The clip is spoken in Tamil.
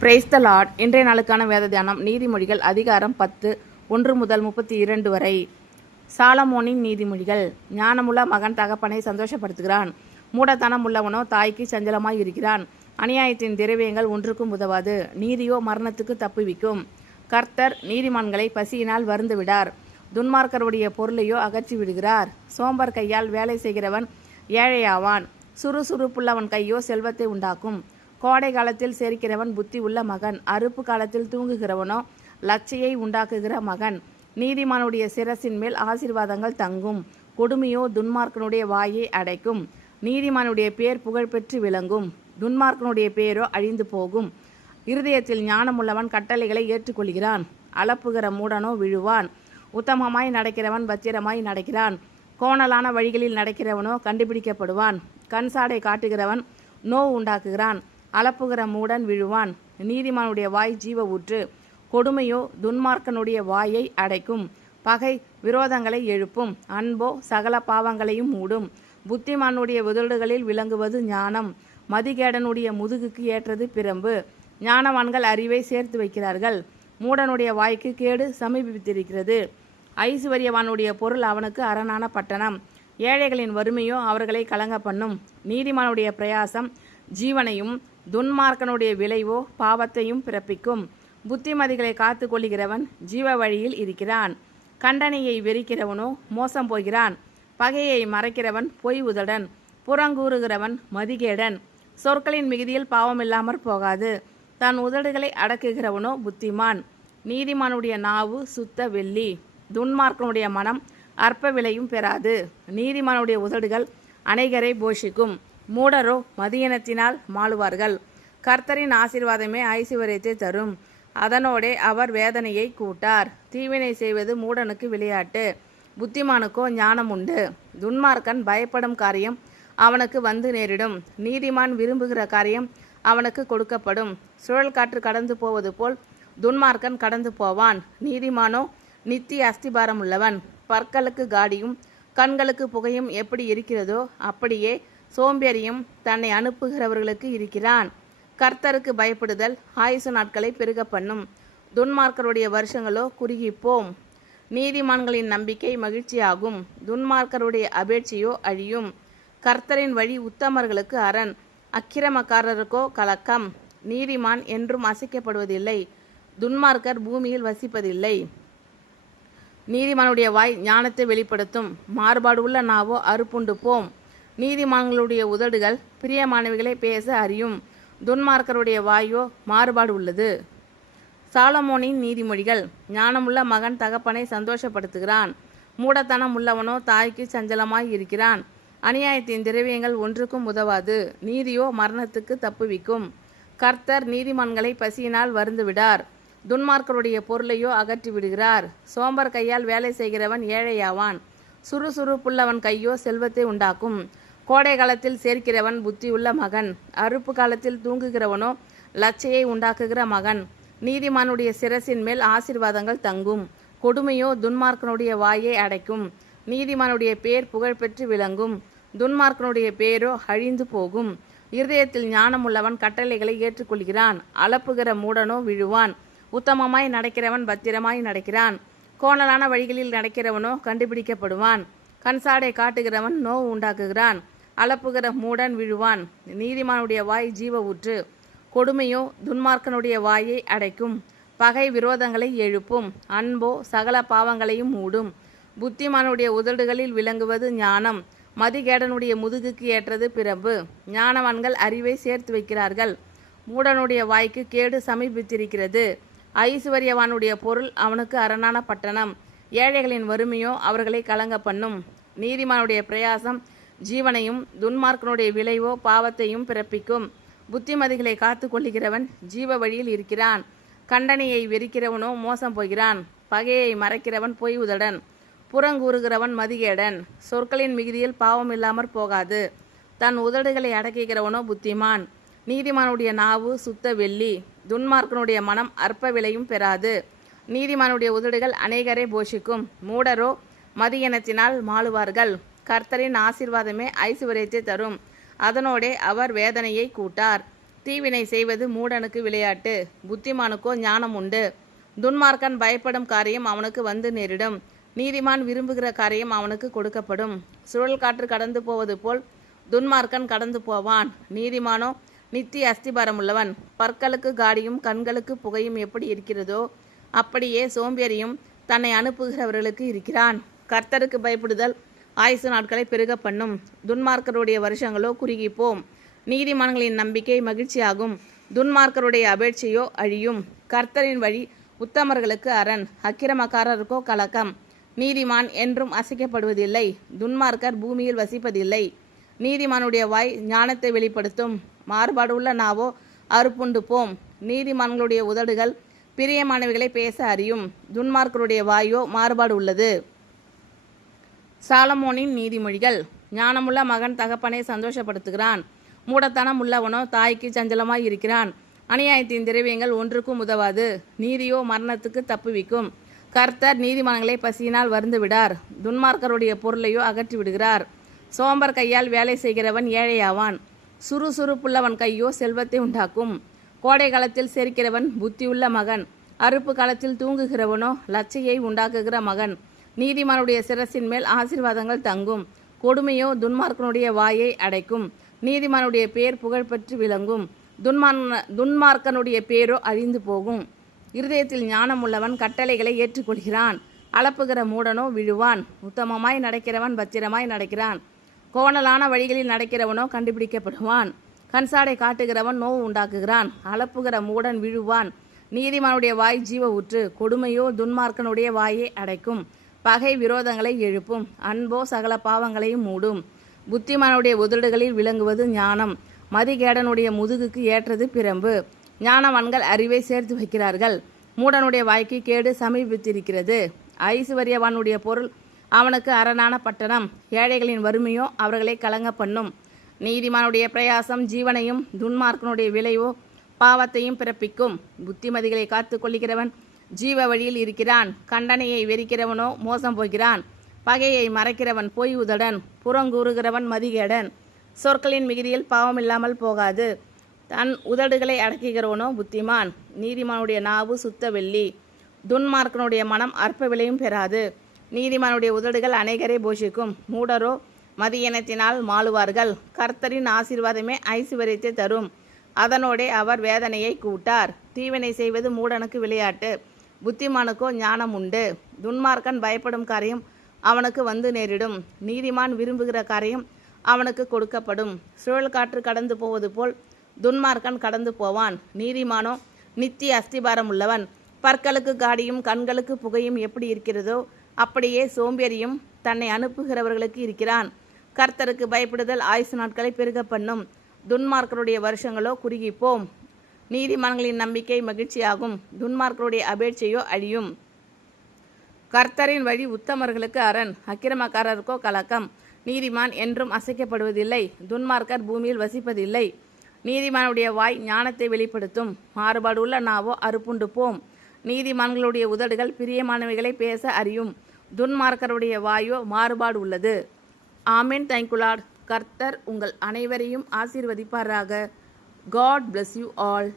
Praise the Lord. இன்றைய நாளுக்கான வேத தியானம் நீதிமொழிகள் அதிகாரம் 10 1 முதல் 32 வரை. சாலமோனின் நீதிமொழிகள். ஞானமுள்ள மகன் தகப்பனை சந்தோஷப்படுத்துகிறான், மூடத்தனம் உள்ளவனோ தாய்க்கு சஞ்சலமாய் இருக்கிறான். அநியாயத்தின் திரவியங்கள் ஒன்றுக்கும் உதவாது, நீதியோ மரணத்துக்கு தப்புவிக்கும். கர்த்தர் நீதிமான்களை பசியினால் வருந்து விடார், துன்மார்க்கருடைய பொருளையோ அகற்றி விடுகிறார். சோம்பர் கையால் வேலை செய்கிறவன் ஏழையாவான், சுறுசுறுப்புள்ளவன் கையோ செல்வத்தை உண்டாக்கும். கோடை காலத்தில் சேர்க்கிறவன் புத்தி உள்ள மகன், அறுப்பு காலத்தில் தூங்குகிறவனோ லட்சையை உண்டாக்குகிற மகன். நீதிமானுடைய சிரசின் மேல் ஆசீர்வாதங்கள் தங்கும், கொடுமையோ துன்மார்க்கனுடைய வாயை அடைக்கும். நீதிமானுடைய பேர் புகழ்பெற்று விளங்கும், துன்மார்க்கனுடைய பேரோ அழிந்து போகும். இருதயத்தில் ஞானமுள்ளவன் கட்டளைகளை ஏற்றுக்கொள்கிறான், அளப்புகிற மூடனோ விழுவான். உத்தமமாய் நடக்கிறவன் பத்திரமாய் நடக்கிறான், கோணலான வழிகளில் நடக்கிறவனோ கண்டுபிடிக்கப்படுவான். கண்சாடை காட்டுகிறவன் நோவு உண்டாக்குகிறான், அளப்புகிற மூடன் விழுவான். நீதிமானுடைய வாய் ஜீவ ஊற்று, கொடுமையோ துன்மார்க்கனுடைய வாயை அடைக்கும். பகை விரோதங்களை எழுப்பும், அன்போ சகல பாவங்களையும் மூடும். புத்திமானுடைய உதடுகளில் விளங்குவது ஞானம், மதிகேடனுடைய முதுகுக்கு ஏற்றது பிரம்பு. ஞானவான்கள் அறிவை சேர்த்து வைக்கிறார்கள், மூடனுடைய வாய்க்கு கேடு சமீபித்திருக்கிறது. ஐசுவரியவானுடைய பொருள் அவனுக்கு அரணான பட்டணம், ஏழைகளின் வறுமையோ அவர்களை கலங்க பண்ணும். நீதிமானுடைய பிரயாசம் ஜீவனையும், துன்மார்க்கனுடைய விளைவோ பாவத்தையும் பிறப்பிக்கும். புத்திமதிகளை காத்து கொள்கிறவன் ஜீவ வழியில் இருக்கிறான், கண்டனையை வெறிக்கிறவனோ மோசம் போகிறான். பகையை மறைக்கிறவன் பொய் உதடன், புறங்கூறுகிறவன் மதிகேடன். சொற்களின் மிகுதியில் பாவமில்லாமற் போகாது, தன் உதடுகளை அடக்குகிறவனோ புத்திமான். நீதிமானுடைய நாவு சுத்த வெள்ளி, துன்மார்க்கனுடைய மனம் அற்ப விலையும் பெறாது. நீதிமானுடைய உதடுகள் அநேகரை போஷிக்கும், மூடரோ மதியினத்தினால் மாளுவார்கள். கர்த்தரின் ஆசீர்வாதமே ஐசுவரியத்தை தரும், அதனோடே அவர் வேதனையை கூட்டார். தீவினை செய்வது மூடனுக்கு விளையாட்டு, புத்திமானுக்கோ ஞானம் உண்டு. துன்மார்க்கன் பயப்படும் காரியம் அவனுக்கு வந்து நேரிடும், நீதிமான் விரும்புகிற காரியம் அவனுக்கு கொடுக்கப்படும். சுழல் காற்று கடந்து போவது போல் துன்மார்க்கன் கடந்து போவான், நீதிமானோ நித்திய அஸ்திபாரம் உள்ளவன். பற்களுக்கு காடியும் கண்களுக்கு புகையும் எப்படி இருக்கிறதோ அப்படியே சோம்பேறியும் தன்னை அனுப்புகிறவர்களுக்கு இருக்கிறான். கர்த்தருக்கு பயப்படுதல் ஆயுசு நாட்களை பெருக பண்ணும், துன்மார்க்கருடைய வருஷங்களோ குறுகிப்போம். நீதிமான்களின் நம்பிக்கை மகிழ்ச்சியாகும், துன்மார்க்கருடைய அபேட்சையோ அழியும். கர்த்தரின் வழி உத்தமர்களுக்கு அரண், அக்கிரமக்காரருக்கோ கலக்கம். நீதிமான் என்றும் அசைக்கப்படுவதில்லை, துன்மார்க்கர் பூமியில் வசிப்பதில்லை. நீதிமானுடைய வாய் ஞானத்தை வெளிப்படுத்தும், மாறுபாடு உள்ள நாவோ அறுப்புண்டு போம். நீதிமான்களுடைய உதடுகள் பிரியமானவைகளை பேச அறியும், துன்மார்க்கருடைய வாயோ மாறுபாடு உள்ளது. சாலமோனின் நீதிமொழிகள். ஞானமுள்ள மகன் தகப்பனை சந்தோஷப்படுத்துகிறான், மூடத்தனம் உள்ளவனோ தாய்க்கு சஞ்சலமாய் இருக்கிறான். அநியாயத்தின் திரவியங்கள் ஒன்றுக்கும் உதவாது, நீதியோ மரணத்துக்கு தப்புவிக்கும். கர்த்தர் நீதிமான்களை பசியினால் வருந்து விடார், துன்மார்க்கருடைய பொருளையோ அகற்றி விடுகிறார். சோம்பர் கையால் வேலை செய்கிறவன் ஏழையாவான், சுறுசுறுப்புள்ளவன் கையோ செல்வத்தை உண்டாக்கும். கோடை காலத்தில் சேர்க்கிறவன் புத்தியுள்ள மகன், அறுப்பு காலத்தில் தூங்குகிறவனோ லட்சையை உண்டாக்குகிற மகன். நீதிமானுடைய சிரசின் மேல் ஆசீர்வாதங்கள் தங்கும், கொடுமையோ துன்மார்க்கனுடைய வாயை அடைக்கும். நீதிமானுடைய பேர் புகழ்பெற்று விளங்கும், துன்மார்க்கனுடைய பேரோ அழிந்து போகும். இருதயத்தில் ஞானமுள்ளவன் கட்டளைகளை ஏற்றுக்கொள்கிறான், அளப்புகிற மூடனோ விழுவான். உத்தமமாய் நடக்கிறவன் பத்திரமாய் நடக்கிறான், கோணலான வழிகளில் நடக்கிறவனோ கண்டுபிடிக்கப்படுவான். கண்சாடை காட்டுகிறவன் நோவு உண்டாக்குகிறான், அளப்புகிற மூடன் விழுவான். நீதிமானுடைய வாய் ஜீவ ஊற்று, கொடுமையோ துன்மார்க்கனுடைய வாயை அடைக்கும். பகை விரோதங்களை எழுப்பும், அன்போ சகல பாவங்களையும் மூடும். புத்திமானுடைய உதடுகளில் விளங்குவது ஞானம், மதிகேடனுடைய முதுகுக்கு ஏற்றது பிரம்பு. ஞானவான்கள் அறிவை சேர்த்து வைக்கிறார்கள், மூடனுடைய வாய்க்கு கேடு சமீபித்திருக்கிறது. ஐசுவரியவானுடைய பொருள் அவனுக்கு அரணான பட்டணம், ஏழைகளின் வறுமையோ அவர்களை கலங்க பண்ணும். நீதிமானுடைய பிரயாசம் ஜீவனையும், துன்மார்க்கனுடைய விளைவோ பாவத்தையும் பிறப்பிக்கும். புத்திமதிகளை காத்து கொள்கிறவன் ஜீவ வழியில் இருக்கிறான், கண்டனையை வெறிக்கிறவனோ மோசம் போகிறான். பகையை மறைக்கிறவன் பொய் உதடன், புறங்கூறுகிறவன் மதிகேடன். சொற்களின் மிகுதியில் பாவம் இல்லாமற் போகாது, தன் உதடுகளை அடக்குகிறவனோ புத்திமான். நீதிமானுடைய நாவு சுத்த வெள்ளி, துன்மார்க்கனுடைய மனம் அற்ப விலையும் பெறாது. நீதிமானுடைய உதடுகள் அநேகரை போஷிக்கும், மூடரோ மதியினத்தினால் மாளுவார்கள். கர்த்தரின் ஆசீர்வாதமே ஐசுவரியத்தை தரும், அதனோடே அவர் வேதனையை கூட்டார். தீவினை செய்வது மூடனுக்கு விளையாட்டு, புத்திமானுக்கோ ஞானம் உண்டு. துன்மார்க்கன் பயப்படும் காரியம் அவனுக்கு வந்து நேரிடும், நீதிமான் விரும்புகிற காரியம் அவனுக்கு கொடுக்கப்படும். சுழல் காற்று கடந்து போவது போல் துன்மார்க்கன் கடந்து போவான், நீதிமானோ நித்திய அஸ்திபாரமுள்ளவன். பற்களுக்கு காடியும் கண்களுக்கு புகையும் எப்படி இருக்கிறதோ அப்படியே சோம்பேறியும் தன்னை அனுப்புகிறவர்களுக்கு இருக்கிறான். கர்த்தருக்கு பயப்படுதல் ஆயுசு நாட்களை பெருக பண்ணும், துன்மார்க்கருடைய வருஷங்களோ குறுகிப்போம். நீதிமான்களின் நம்பிக்கை மகிழ்ச்சியாகும், துன்மார்க்கருடைய அபேட்சையோ அழியும். கர்த்தரின் வழி உத்தமர்களுக்கு அரண், அக்கிரமக்காரருக்கோ கலக்கம். நீதிமான் என்றும் அசைக்கப்படுவதில்லை, துன்மார்க்கர் பூமியில் வசிப்பதில்லை. நீதிமானுடைய வாய் ஞானத்தை வெளிப்படுத்தும், மாறுபாடுள்ள நாவோ அறுப்புண்டு போம். நீதிமான்களுடைய உதடுகள் பிரியமானவைகளை பேச அறியும், துன்மார்க்கருடைய வாயோ மாறுபாடு உள்ளது. சாலமோனின் நீதிமொழிகள். ஞானமுள்ள மகன் தகப்பனை சந்தோஷப்படுத்துகிறான், மூடத்தனம் உள்ளவனோ தாய்க்கு சஞ்சலமாய் இருக்கிறான். அநியாயத்தின் திரவியங்கள் ஒன்றுக்கும் உதவாது, நீதியோ மரணத்துக்கு தப்புவிக்கும். கர்த்தர் நீதிமான்களை பசியினால் வருந்து விடார், துன்மார்க்கருடைய பொருளையோ அகற்றி விடுகிறார். சோம்பர் கையால் வேலை செய்கிறவன் ஏழையாவான், சுறுசுறுப்புள்ளவன் கையோ செல்வத்தை உண்டாக்கும். கோடை காலத்தில் சேர்க்கிறவன் புத்தியுள்ள மகன், அறுப்பு காலத்தில் தூங்குகிறவனோ லட்சையை உண்டாக்குகிற மகன். நீதிமானுடைய சிரசின் மேல் ஆசீர்வாதங்கள் தங்கும், கொடுமையோ துன்மார்க்கனுடைய வாயை அடைக்கும். நீதிமானுடைய பேர் புகழ்பெற்று விளங்கும், துன்மார்க்கனுடைய பேரோ அழிந்து போகும். இருதயத்தில் ஞானம் உள்ளவன் கட்டளைகளை ஏற்றுக்கொள்கிறான், அளப்புகிற மூடனோ விழுவான். உத்தமமாய் நடக்கிறவன் பத்திரமாய் நடக்கிறான், கோணலான வழிகளில் நடக்கிறவனோ கண்டுபிடிக்கப்படுவான். கண்சாடை காட்டுகிறவன் நோவு உண்டாக்குகிறான், அளப்புகிற மூடன் விழுவான். நீதிமானுடைய வாய் ஜீவ ஊற்று, கொடுமையோ துன்மார்க்கனுடைய வாயை அடைக்கும். பகை விரோதங்களை எழுப்பும், அன்போ சகல பாவங்களையும் மூடும். புத்திமானுடைய உதடுகளில் விளங்குவது ஞானம், மதிகேடனுடைய முதுகுக்கு ஏற்றது பிரம்பு. ஞானவான்கள் அறிவை சேர்த்து வைக்கிறார்கள், மூடனுடைய வாய்க்கு கேடு சமீபித்திருக்கிறது. ஐசுவரியவானுடைய பொருள் அவனுக்கு அரணான பட்டணம், ஏழைகளின் வறுமையோ அவர்களை கலங்க பண்ணும். நீதிமானுடைய பிரயாசம் ஜீவனையும், துன்மார்க்கனுடைய விளைவோ பாவத்தையும் பிறப்பிக்கும். புத்திமதிகளை காத்து கொள்ளுகிறவன் ஜீவ வழியில் இருக்கிறான், கண்டனையை வெறிக்கிறவனோ மோசம் போகிறான். பகையை மறைக்கிறவன் பொய் உதடன், புறங்கூறுகிறவன் மதிகேடன். சொற்களின் மிகுதியில் பாவமில்லாமல் போகாது, தன் உதடுகளை அடக்குகிறவனோ புத்திமான். நீதிமானுடைய நாவு சுத்த வெள்ளி, துன்மார்க்கனுடைய மனம் அற்ப விலையும் பெறாது. நீதிமானுடைய உதடுகள் அநேகரை போஷிக்கும், மூடரோ மதியினத்தினால் மாளுவார்கள். கர்த்தரின் ஆசீர்வாதமே ஐசுவரியத்தை தரும், அதனோடே அவர் வேதனையை கூட்டார். தீவினை செய்வது மூடனுக்கு விளையாட்டு, புத்திமானுக்கோ ஞானம் உண்டு. துன்மார்க்கன் பயப்படும் காரியம் அவனுக்கு வந்து நேரிடும், நீதிமான் விரும்புகிற காரியம் அவனுக்கு கொடுக்கப்படும். சுழல் காற்று கடந்து போவது போல் துன்மார்க்கன் கடந்து போவான், நீதிமானோ நித்திய அஸ்திபாரம் உள்ளவன். பற்களுக்கு காடியும் கண்களுக்கு புகையும் எப்படி இருக்கிறதோ அப்படியே சோம்பேறியும் தன்னை அனுப்புகிறவர்களுக்கு இருக்கிறான். கர்த்தருக்கு பயப்படுதல் ஆயுசு நாட்களை பெருக பண்ணும், துன்மார்க்கருடைய வருஷங்களோ குறுகிப்போம். நீதிமான்களின் நம்பிக்கை மகிழ்ச்சியாகும், துன்மார்க்கருடைய அபேட்சையோ அழியும். கர்த்தரின் வழி உத்தமர்களுக்கு அரண், அக்கிரமக்காரருக்கோ கலக்கம். நீதிமான் என்றும் அசைக்கப்படுவதில்லை, துன்மார்க்கர் பூமியில் வசிப்பதில்லை. நீதிமானுடைய வாய் ஞானத்தை வெளிப்படுத்தும், மாறுபாடுள்ள நாவோ அறுப்புண்டு போம். நீதிமான்களுடைய உதடுகள் பிரியமானவைகளை பேச அறியும், துன்மார்க்கருடைய வாயோ மாறுபாடு உள்ளது. ஆமென். Thank you lord. கர்த்தர் உங்கள் அனைவரையும் ஆசீர்வதிப்பாராக. God bless you all.